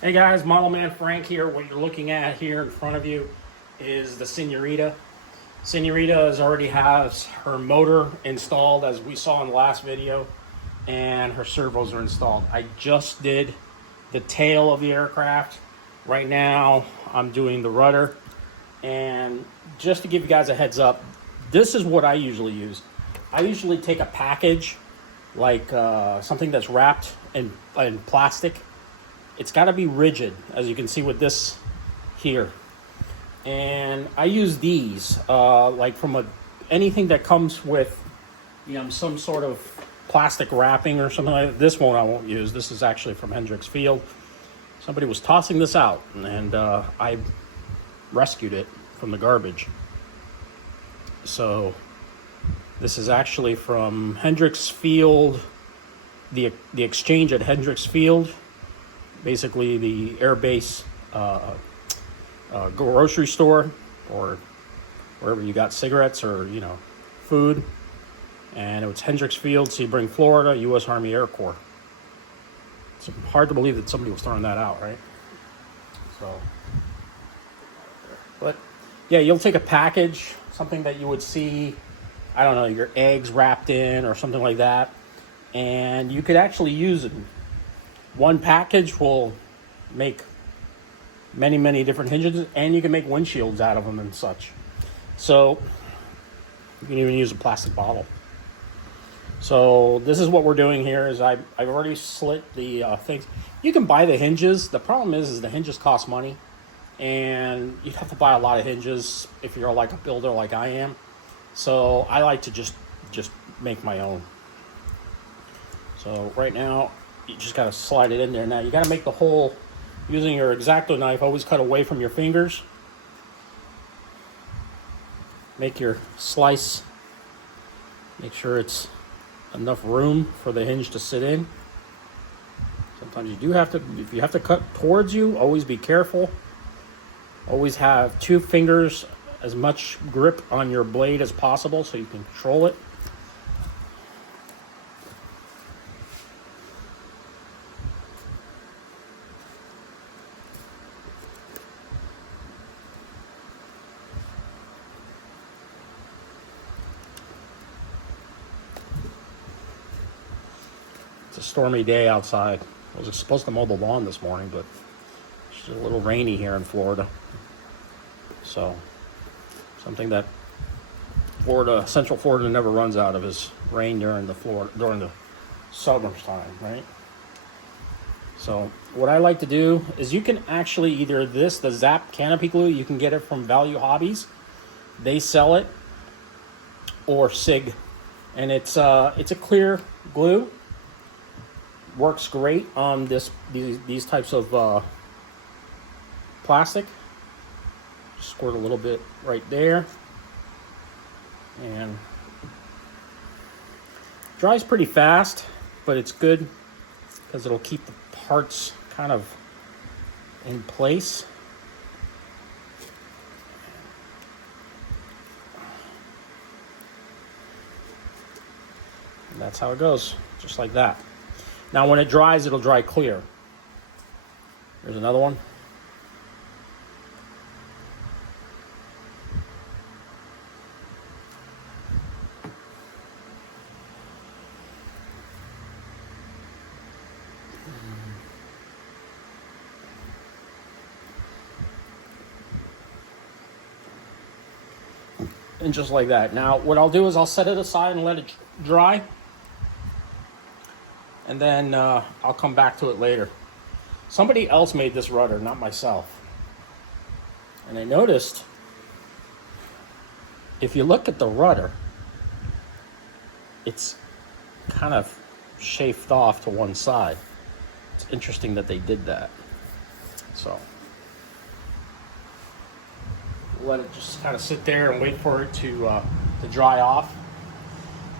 Hey guys, Model Man Frank here. What you're looking at here in front of you is the Seniorita. Seniorita already has her motor installed as we saw in the last video, and her servos are installed. I just did the tail of the aircraft. Right now I'm doing the rudder, and just to give you guys a heads up, this is what I usually use. I usually take a package like something that's wrapped in plastic. It's got to be rigid, as you can see with this here. And I use these, like from anything that comes with, some sort of plastic wrapping or something like that. This one I won't use. This is actually from Hendricks Field. Somebody was tossing this out, and I rescued it from the garbage. So this is actually from Hendricks Field, the exchange at Hendricks Field. Basically the air base grocery store, or wherever you got cigarettes or food. And it was Hendricks Field, Sebring, Florida, U.S. Army Air Corps. It's hard to believe that somebody was throwing that out, right? So, but yeah, you'll take a package, something that you would see, I don't know, your eggs wrapped in or something like that, and you could actually use it. One package will make many different hinges, and you can make windshields out of them and such. So you can even use a plastic bottle. So this is what we're doing here. Is I've already slit the things. You can buy the hinges. The problem is the hinges cost money, and you'd have to buy a lot of hinges if you're like a builder like I am. So I like to just make my own. So right now, you just got to slide it in there. Now you got to make the hole using your X-Acto knife. Always cut away from your fingers. Make your slice. Make sure it's enough room for the hinge to sit in. Sometimes you do have to, if you have to cut towards you, always be careful. Always have 2 fingers, as much grip on your blade as possible so you can control it. It's a stormy day outside. I was supposed to mow the lawn this morning, but it's a little rainy here in Florida. So something that Central Florida never runs out of is rain during the summertime, right? So what I like to do is you can actually either the Zap canopy glue, you can get it from Value Hobbies. They sell it, or SIG, and it's a clear glue. Works great on these types of plastic. Squirt a little bit right there, and dries pretty fast, but it's good because it'll keep the parts kind of in place. And that's how it goes, just like that. Now when it dries, it'll dry clear. There's another one. And just like that. Now what I'll do is I'll set it aside and let it dry. And then I'll come back to it later. Somebody else made this rudder, not myself. And I noticed, if you look at the rudder, it's kind of chafed off to one side. It's interesting that they did that. So let it just kind of sit there and wait for it to dry off.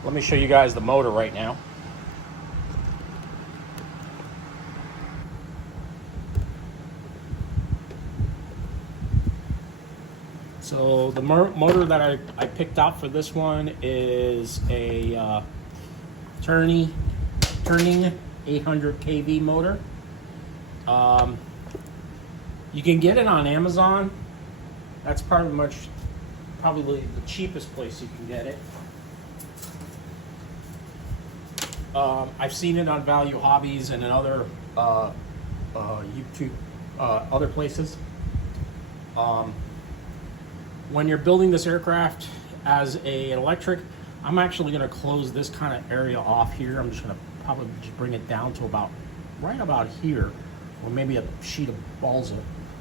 Let me show you guys the motor right now. So the motor that I picked out for this one is a turning 800 kV motor. You can get it on Amazon. That's probably the cheapest place you can get it. I've seen it on Value Hobbies and in other YouTube, other places. When you're building this aircraft as an electric, I'm actually going to close this kind of area off here. I'm just going to probably just bring it down to right about here, or maybe a sheet of balsa,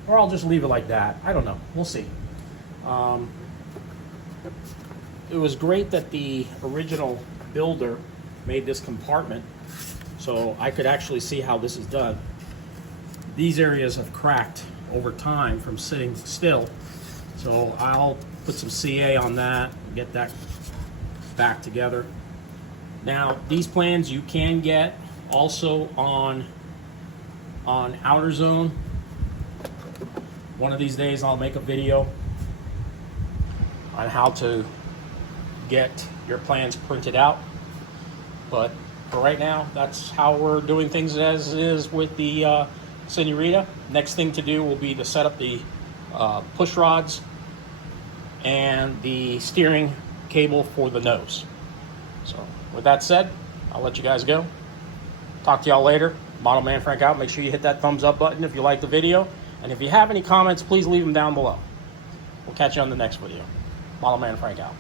or I'll just leave it like that. I don't know. We'll see. It was great that the original builder made this compartment so I could actually see how this is done. These areas have cracked over time from sitting still, so I'll put some CA on that, get that back together. Now, these plans you can get also on Outer Zone. One of these days I'll make a video on how to get your plans printed out. But for right now, that's how we're doing things as is with the Seniorita. Next thing to do will be to set up the push rods and the steering cable for the nose. So with that said, I'll let you guys go. Talk to y'all later. Model Man Frank out. Make sure you hit that thumbs up button if you like the video. And if you have any comments, please leave them down below. We'll catch you on the next video. Model Man Frank out.